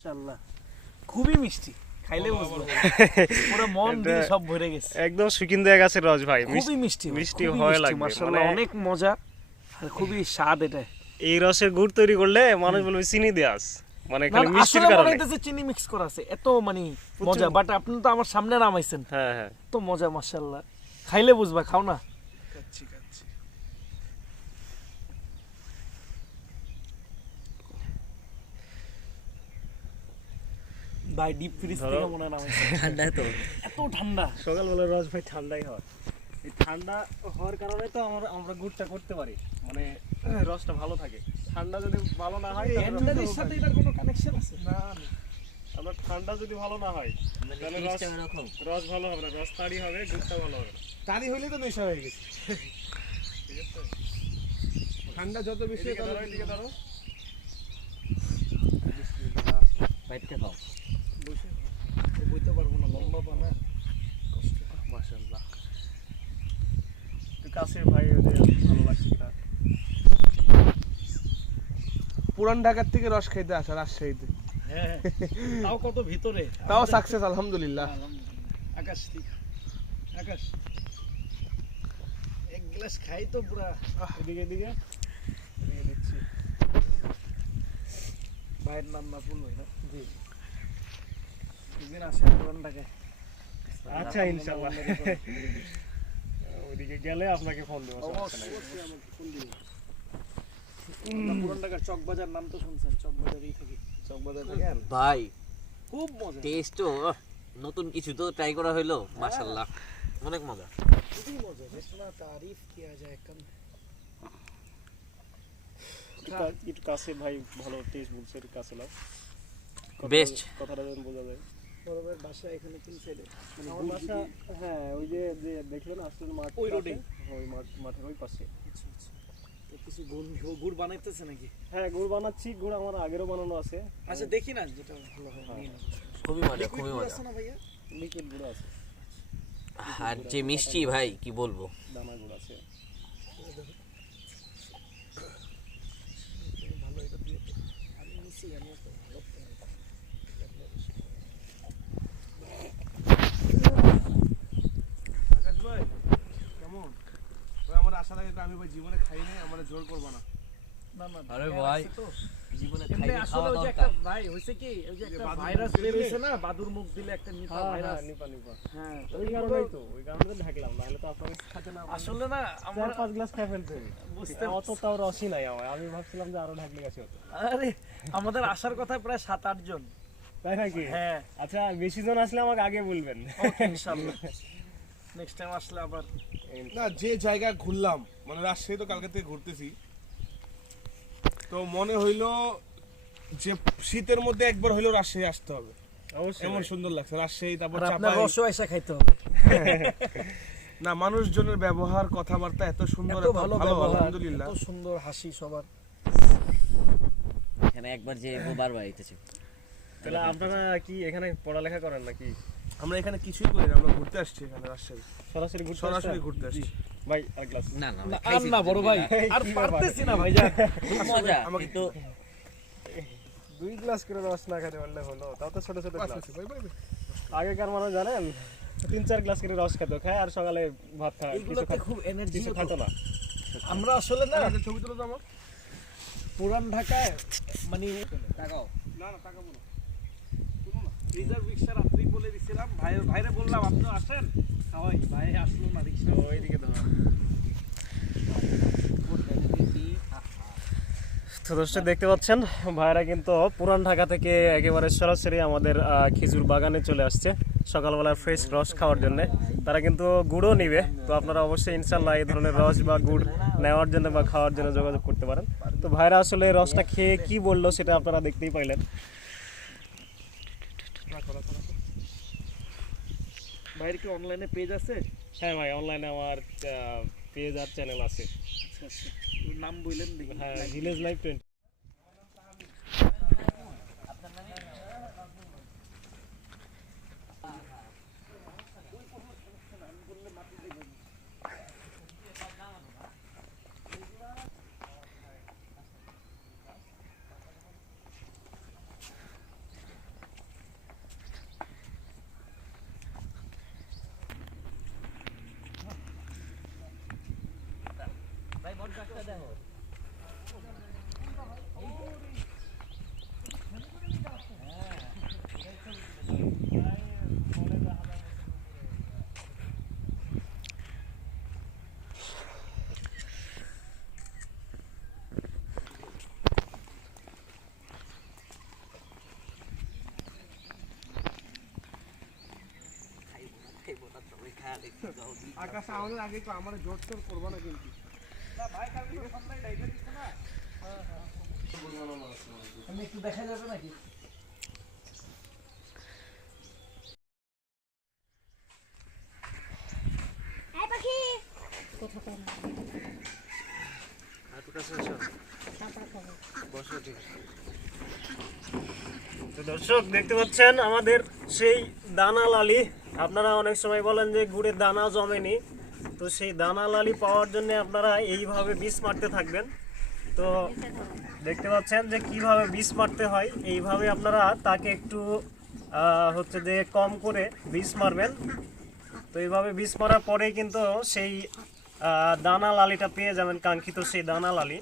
মাশাআল্লাহ খুবই মিষ্টি, খাইলে বুঝবো পুরো মন দিয়ে সব ভরে গেছে। একদম সুকিন্দা গাছের রস ভাই, খুবই মিষ্টি, মিষ্টি হয় লাগবে মাশাআল্লাহ, অনেক মজা আর খুবই স্বাদ। এটা এই রসের গুড় তৈরি করলে মানুষ বলবে চিনি দেয়াস, মানে না, খালি মিষ্টির আসলে মনে কারণে। হইতেছে চিনি মিক্স করা আছে, এত মানে মজা। বাট আপনি তো আমার সামনে নামাইছেন, হ্যাঁ হ্যাঁ, তো মজা মাশাআল্লাহ, খাইলে বুঝবা। খাও না। খাচ্ছি ভাই, ডিপ ফ্রিজ থেকে মনে হয় নামাইছে। ঠান্ডা তো, এত ঠান্ডা। সকালবেলার রস ভাই ঠান্ডাই হয়। এই ঠান্ডা হওয়ার কারণে তো আমরা গুড়টা করতে পারি, মানে রসটা ভালো থাকে। ঠান্ডা যদি ভালো না হয়, এন্ডারের সাথে এটার কোনো কানেকশন আছে? না, আমরা ঠান্ডা যদি ভালো না হয় তাহলে রস ভালো হবে না, রস তাড়ি হবে, গুড়টা ভালো হবে না। তারি হইলে তো নেশা হয়ে গেছে। ঠিক আছে, ঠান্ডা যত বেশি এদিকে ধরো। বাইটটা খাও। বসে বইতে পারবো না, লম্বা পানা। মাশাআল্লাহ, তো কাছে ভাই ওদের ভালো লাগছে না। পুরান ঢাকার থেকে রস খাইতে আসা রাজশাহীতে, হ্যাঁ, তাও কত ভিতরে, তাও সাকসেস আলহামদুলিল্লাহ। আকাশ ঠিক, আকাশ এক গ্লাস খাই তো পুরা। এদিকে দিচ্ছি। ভাইয়ের নাম না ভুল হয় না? জি, একদিন আসে পুরান ঢাকায়। আচ্ছা ইনশাআল্লাহ, ওইদিকে গেলে আপনাকে ফোন দেবো। অবশ্যই আমাকে ফোন দিন। পুরান ঢাকার চকবাজার নাম তো শুনছেন, চকবাজারেই থাকি। চকবাজার থেকে ভাই খুব মজা, টেস্টও নতুন কিছু তো ট্রাই করা হইলো, মাশাআল্লাহ অনেক মজা। খুবই মজা, ইतना तारीफ किया जाए कम। একটু কাছে ভাই, ভালো টেস্ট বলছে, একটু কাছে নাও। বেস্ট কথাটা যেন বোঝা যায়। বড়বের বাসা এখানে কোন সাইডে? আমার বাসা, হ্যাঁ, ওই যে দেখলেন আসলে মাঠ, ওই রোডে, ওই মাঠের ওই পাশে। আচ্ছা আচ্ছা, তো কিছু গুড় বানাইতেছে নাকি? হ্যাঁ, গুড় বানাচ্ছি, গুড় আমার আগেরও বানানো আছে। আচ্ছা দেখি না, যেটা ভালো হয় নিয়ে নেব। খুবই মজা, খুবই মজা। আছে না ভাইয়া? লিকুইড গুড় আছে, আর যে মিষ্টি ভাই কি বলবো। দানা গুড় আছে। ভালো, এটা দিয়ে আমি নিছি, আমি একটা ভালো আকাশ ভাই কেমন? ওই আমার আশা থাকে, আমি ভাই জীবনে খাই নাই, আমার জোর করবো না। না না, আরে ভাই, জীবনে এমনি খাইলে আসলে খাওয়া ওই যে দরকার। একটা ভাই হইছে কি, ওই যে একটা বাদুড় ভাইরাস মুখ বের দিলে? হইছে না, বাদুর মুখ দিলে একটা নিপা হ্যাঁ ভাইরাস। হ্যাঁ, নিপা। হ্যাঁ, তো ওই কারণেই তো, ওই কারণে ঢাকলাম, নাহলে তো আপনাকে খাতে না। আসলে না আমরা 4-5 গ্লাস খেয়ে ফেলতেন, বুঝতে অত তাও রসই নাই আমার। আমি ভাবছিলাম যে আরো ঢাকলে গেছে হতো। আরে আমাদের আসার কথা প্রায় 7-8 জন। তাই নাকি? হ্যাঁ, আচ্ছা, বেশি জন আসলে আমাকে আগে বলবেন। ওকে ইনশাআল্লাহ নেক্সট টাইম আসলে আবার। না, যে জায়গা ঘুরলাম, মানে রাজশাহী তো কালকে থেকে ঘুরতেছি, তো মনে হইলো যে শীতের মধ্যে একবার হইলেও রাজশাহী আসতে হবে। অবশ্যই এমন ভাই। সুন্দর লাগছে রাজশাহী, তারপর আর আপনার চাপাই। রসও এসে খাইতে হবে। না, মানুষজনের ব্যবহার, কথাবার্তা এত সুন্দর, এত এত ভালো ভালো, ব্যবহার, আলহামদুলিল্লাহ। এত সুন্দর হাসি সবার। এখানে একবার যে বারবার আইতেছে। তাহলে আপনারা কি এখানে পড়ালেখা করেন নাকি? আমরা এখানে কিছুই করি না, আমরা ঘুরতে আসছি এখানে রাজশাহী, সরাসরি ঘুরতে সরাসরি আসছেন? ঘুরতে আসছি। ভাই আর গ্লাস। না না, না, আর না বড় ভাই, আর কি ব্যাপার? পারতেছি না ভাইজান। খুব মজা, আমাকে কিন্তু 2 গ্লাস করে রস না খেতে পারলে হলো, তাও তো ছোট ছোট গ্লাস। আচ্ছা, ভাই, ভাই, ভাই। আগেকার মানুষ জানেন 3-4 গ্লাস করে রস খেত, খায় আর সকালে ভাত খায়, এগুলোতে খুব এনার্জি কিছু খাতো না। আমরা আসলে না একটা ছবি তুলো তো আমার। পুরান ঢাকায় মানে তাকাও। না না, তাকাবো না। রিজার্ভ রিক্সা রাত্রি বলে দিছিলাম, ভাইরে বললাম আপনিও আসেন, খাওয়াই, ভাই আসলো না রিক্সা। ওইদিকে ধরো। তো দর্শক দেখতে পাচ্ছেন, ভাইরা কিন্তু পুরান ঢাকা থেকে একেবারে সরাসরি আমাদের খেজুর বাগানে চলে আসছে সকালবেলা ফ্রেশ রস খাওয়ার জন্য। তারা কিন্তু গুড়ও নিবে, তো আপনারা অবশ্যই ইনশাল্লাহ এই ধরনের রস বা গুড় নেওয়ার জন্য বা খাওয়ার জন্য যোগাযোগ করতে পারেন। তো ভাইরা আসলে রসটা খেয়ে কি বললো সেটা আপনারা দেখতেই পাইলেন। ভাইয়ের কি অনলাইনে পেজ আছে? হ্যাঁ ভাই, অনলাইনে আমার পেজ আর চ্যানেল আছে। আচ্ছা আচ্ছা, ওর নাম বললেন দেখি। হ্যাঁ, ভিলেজ লাইফ 20। আকাশ আমাদের আগে তো আমার জোর টোর করবো না কিন্তু একটু দেখা যাবে নাকি? তো দর্শক দেখতে পাচ্ছেন আমাদের সেই দানা লালি। আপনারা অনেক সময় বলেন যে গুড়ের দানা জমেনি, তো সেই দানা লালি পাওয়ার জন্য আপনারা এইভাবে বিষ মারতে থাকবেন। তো দেখতে পাচ্ছেন যে কিভাবে বিষ মারতে হয়, এইভাবে আপনারা তাকে একটু হচ্ছে যে কম করে বিষ মারবেন। তো এইভাবে বিষ মারার পরে কিন্তু সেই দানা লালিটা পেয়ে যাবেন, কাঙ্ক্ষিত সেই দানা লালি।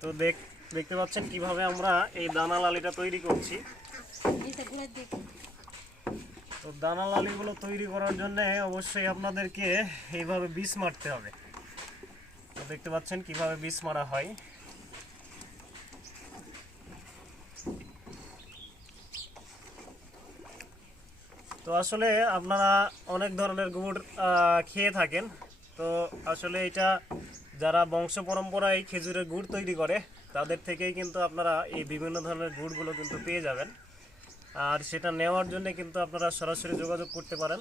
তো দেখতে পাচ্ছেন কিভাবে আমরা এই দানা লালিটা তৈরি করছি। তো দানা লালিগুলো তৈরি করার জন্য অবশ্যই আপনাদেরকে এইভাবে বিষ মারতে হবে। তো দেখতে পাচ্ছেন কিভাবে বিষ মারা হয়। তো আসলে আপনারা অনেক ধরনের গুড় খেয়ে থাকেন। তো আসলে এটা যারা বংশ পরম্পরায় খেজুরের গুড় তৈরি করে তাদের থেকেই কিন্তু আপনারা এই বিভিন্ন ধরনের গুড়গুলো কিন্তু পেয়ে যাবেন। আর সেটা নেওয়ার জন্য কিন্তু আপনারা সরাসরি যোগাযোগ করতে পারেন।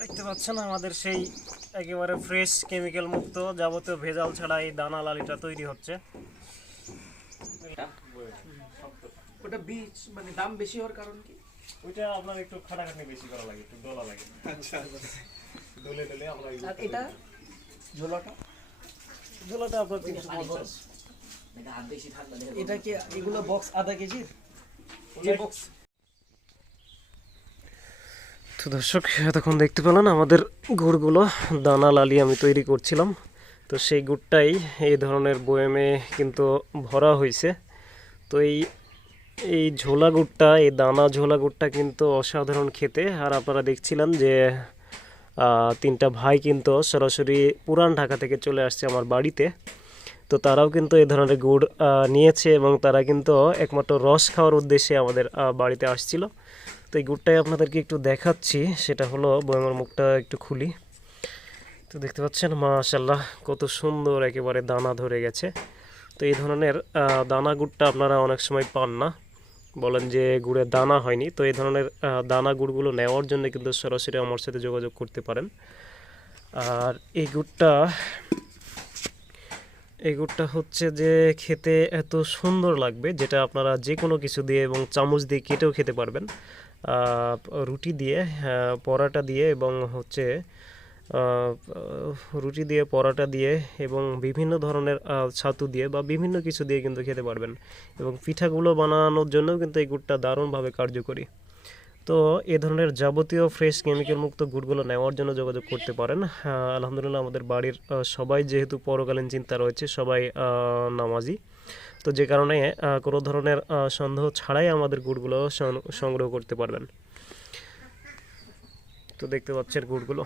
দেখতে পাচ্ছেন আমাদের সেই একেবারে ফ্রেশ কেমিক্যাল মুক্ত যাবতীয় ভেজাল ছাড়া এই দানা লালিটা তৈরি হচ্ছে। ওটা বীজ মানে দাম বেশি হওয়ার কারণ কি? ওইটা আপনার একটু খাটাখাটনি বেশি করা লাগে, একটু ডলা লাগে। আচ্ছা ডলে ডলে আমরা আর এটা ঝোলাটা ঝোলাটা আপনার 350। এটা কি এগুলো বক্স আধা কেজির যে বক্স? তো দর্শক এতক্ষণ দেখতে পেলেন আমাদের গুড়গুলো দানা লালি আমি তৈরি করছিলাম। তো সেই গুড়টাই এই ধরনের বয়ামে কিন্তু ভরা হয়েছে। তো এই ঝোলা গুড়টা, এই দানা ঝোলা গুড়টা কিন্তু অসাধারণ খেতে। আর আপনারা দেখছিলেন যে তিনটা ভাই কিন্তু সরাসরি পুরান ঢাকা থেকে চলে আসছে আমার বাড়িতে। তো তারাও কিন্তু এই ধরনের গুড় নিয়েছে এবং তারা কিন্তু একমাত্র রস খাওয়ার উদ্দেশ্যে আমাদের বাড়িতে আসছিল। তো এই গুড়টাই আপনাদেরকে একটু দেখাচ্ছি, সেটা হলো বয়ামের মুখটা একটু খুলি। তো দেখতে পাচ্ছেন মাশাআল্লাহ কত সুন্দর একেবারে দানা ধরে গেছে। তো এই ধরনের দানা গুড়টা আপনারা অনেক সময় পান না, বলেন যে গুড়ের দানা হয়নি। তো এই ধরনের দানা গুড়গুলো নেওয়ার জন্য কিন্তু সরাসরি আমার সাথে যোগাযোগ করতে পারেন। আর এই গুড়টা হচ্ছে যে খেতে এত সুন্দর লাগবে, যেটা আপনারা যে কোনো কিছু দিয়ে এবং চামচ দিয়ে কেটেও খেতে পারবেন। রুটি দিয়ে, পরাটা দিয়ে এবং হচ্ছে রুটি দিয়ে, পরাটা দিয়ে এবং বিভিন্ন ধরনের ছাতু দিয়ে বা বিভিন্ন কিছু দিয়ে কিন্তু খেতে পারবেন। এবং পিঠাগুলো বানানোর জন্যও কিন্তু এই গুড়টা দারুণভাবে কার্যকরী। তো এ ধরনের যাবতীয় ফ্রেশ কেমিক্যাল মুক্ত গুড়গুলো নেওয়ার জন্য যোগাযোগ করতে পারেন। আলহামদুলিল্লাহ আমাদের বাড়ির সবাই যেহেতু পরকালীন চিন্তা রয়েছে, সবাই নামাজি, তো যে কারণে কোনো ধরনের সন্দেহ ছাড়াই আমাদের গুড়গুলো সংগ্রহ করতে পারবেন। তো দেখতে পাচ্ছেন গুড়গুলো।